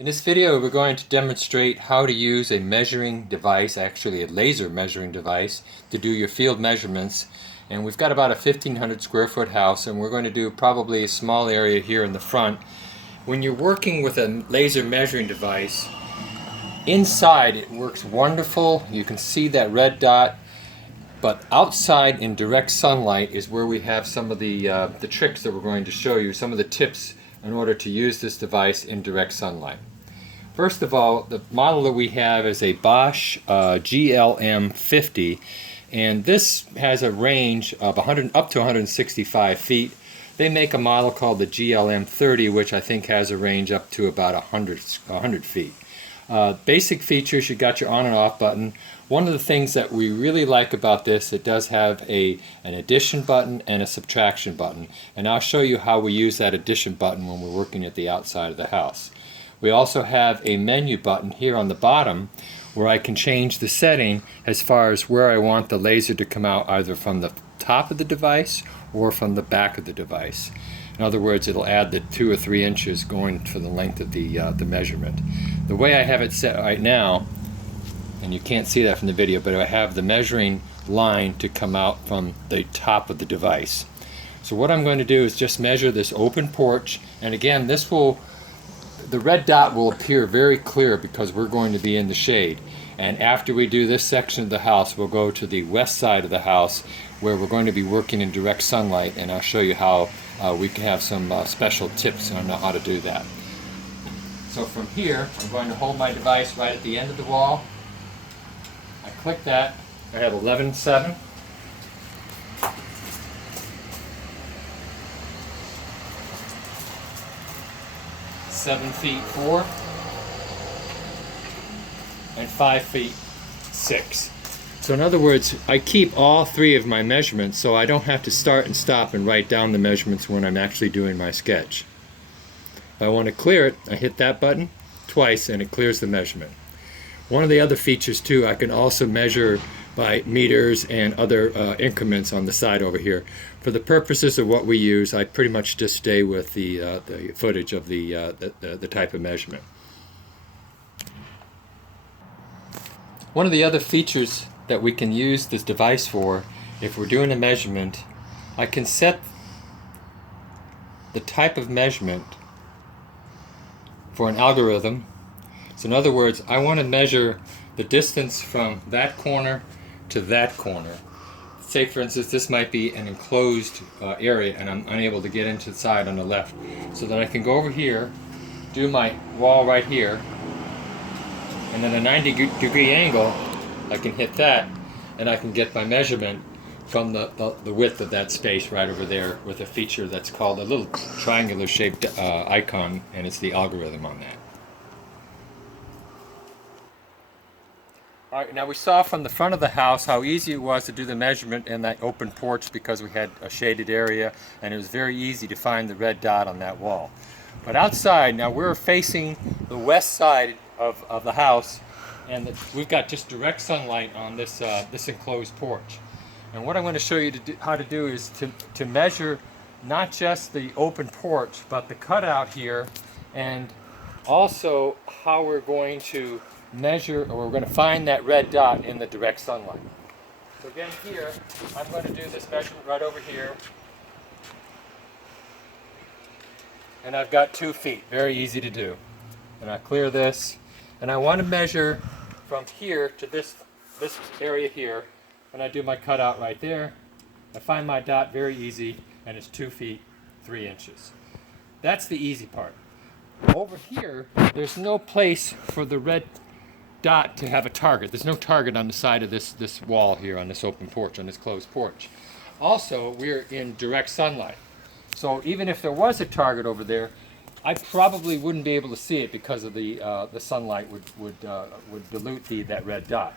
In this video, we're going to demonstrate how to use a measuring device, actually a laser measuring device, to do your field measurements. And we've got about a 1,500 square foot house, and we're going to do probably a small area here in the front. When you're working with a laser measuring device, inside it works wonderful. You can see that red dot. But outside in direct sunlight is where we have some of the tricks that we're going to show you, some of the tips in order to use this device in direct sunlight. First of all, the model that we have is a Bosch GLM50, and this has a range of up to 165 feet. They make a model called the GLM30, which I think has a range up to about 100 feet. Basic features: you got your on and off button. One of the things that we really like about this, it does have an addition button and a subtraction button, and I'll show you how we use that addition button when we're working at the outside of the house. We also have a menu button here on the bottom where I can change the setting as far as where I want the laser to come out, either from the top of the device or from the back of the device. In other words, it'll add the 2 or 3 inches going for the length of the measurement. The way I have it set right now, and you can't see that from the video, but I have the measuring line to come out from the top of the device. So what I'm going to do is just measure this open porch, and again, the red dot will appear very clear because we're going to be in the shade. And after we do this section of the house, we'll go to the west side of the house where we're going to be working in direct sunlight, and I'll show you how we can have some special tips on how to do that. So from here, I'm going to hold my device right at the end of the wall. I click that. I have 11.7. Seven feet 4 and 5 feet 6. So in other words, I keep all 3 of my measurements so I don't have to start and stop and write down the measurements when I'm actually doing my sketch. If I want to clear it, I hit that button twice and it clears the measurement. One of the other features too, I can also measure by meters and other increments on the side over here. For the purposes of what we use, I pretty much just stay with the footage of the type of measurement. One of the other features that we can use this device for, if we're doing a measurement, I can set the type of measurement for an algorithm. So in other words, I want to measure the distance from that corner to that corner. Say for instance, this might be an enclosed area and I'm unable to get into the side on the left. So that I can go over here, do my wall right here, and then a 90-degree angle, I can hit that and I can get my measurement from the width of that space right over there with a feature that's called a little triangular shaped icon, and it's the algorithm on that. Alright, now we saw from the front of the house how easy it was to do the measurement in that open porch because we had a shaded area and it was very easy to find the red dot on that wall. But outside, now we're facing the west side of the house, and we've got just direct sunlight on this enclosed porch. And what I'm going to show you how to do is to measure not just the open porch but the cutout here, and also how we're going to measure, or we're going to find that red dot in the direct sunlight. So again here, I'm going to do this measurement right over here. And I've got 2 feet, very easy to do. And I clear this, and I want to measure from here to this area here, and I do my cutout right there. I find my dot very easy, and it's 2 feet 3 inches. That's the easy part. Over here, there's no place for the red dot to have a target. There's no target on the side of this wall here on this open porch, on this closed porch. Also, we're in direct sunlight. So even if there was a target over there, I probably wouldn't be able to see it because of the sunlight would dilute that red dot.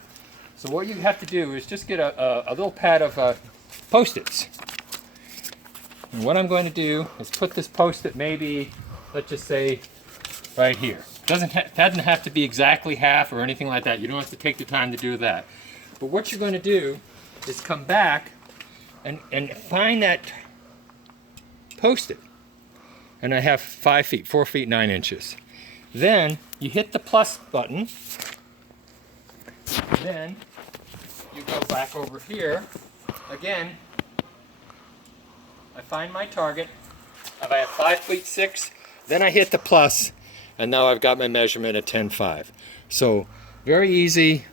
So what you have to do is just get a little pad of Post-its. And what I'm going to do is put this Post-it maybe, let's just say, right here. Doesn't have to be exactly half or anything like that. You don't have to take the time to do that. But what you're going to do is come back and find that Post-it. And I have 5 feet, 4 feet 9 inches. Then you hit the plus button, then you go back over here. Again, I find my target. If I have 5 feet 6, then I hit the plus, and now I've got my measurement at 10.5. So very easy,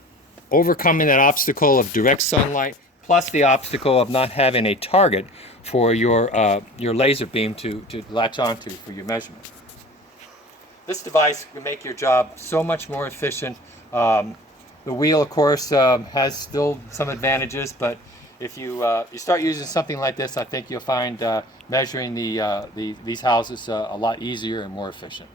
overcoming that obstacle of direct sunlight, plus the obstacle of not having a target for your laser beam to latch onto for your measurement. This device will make your job so much more efficient. The wheel, of course, has still some advantages, but if you start using something like this, I think you'll find measuring these houses a lot easier and more efficient.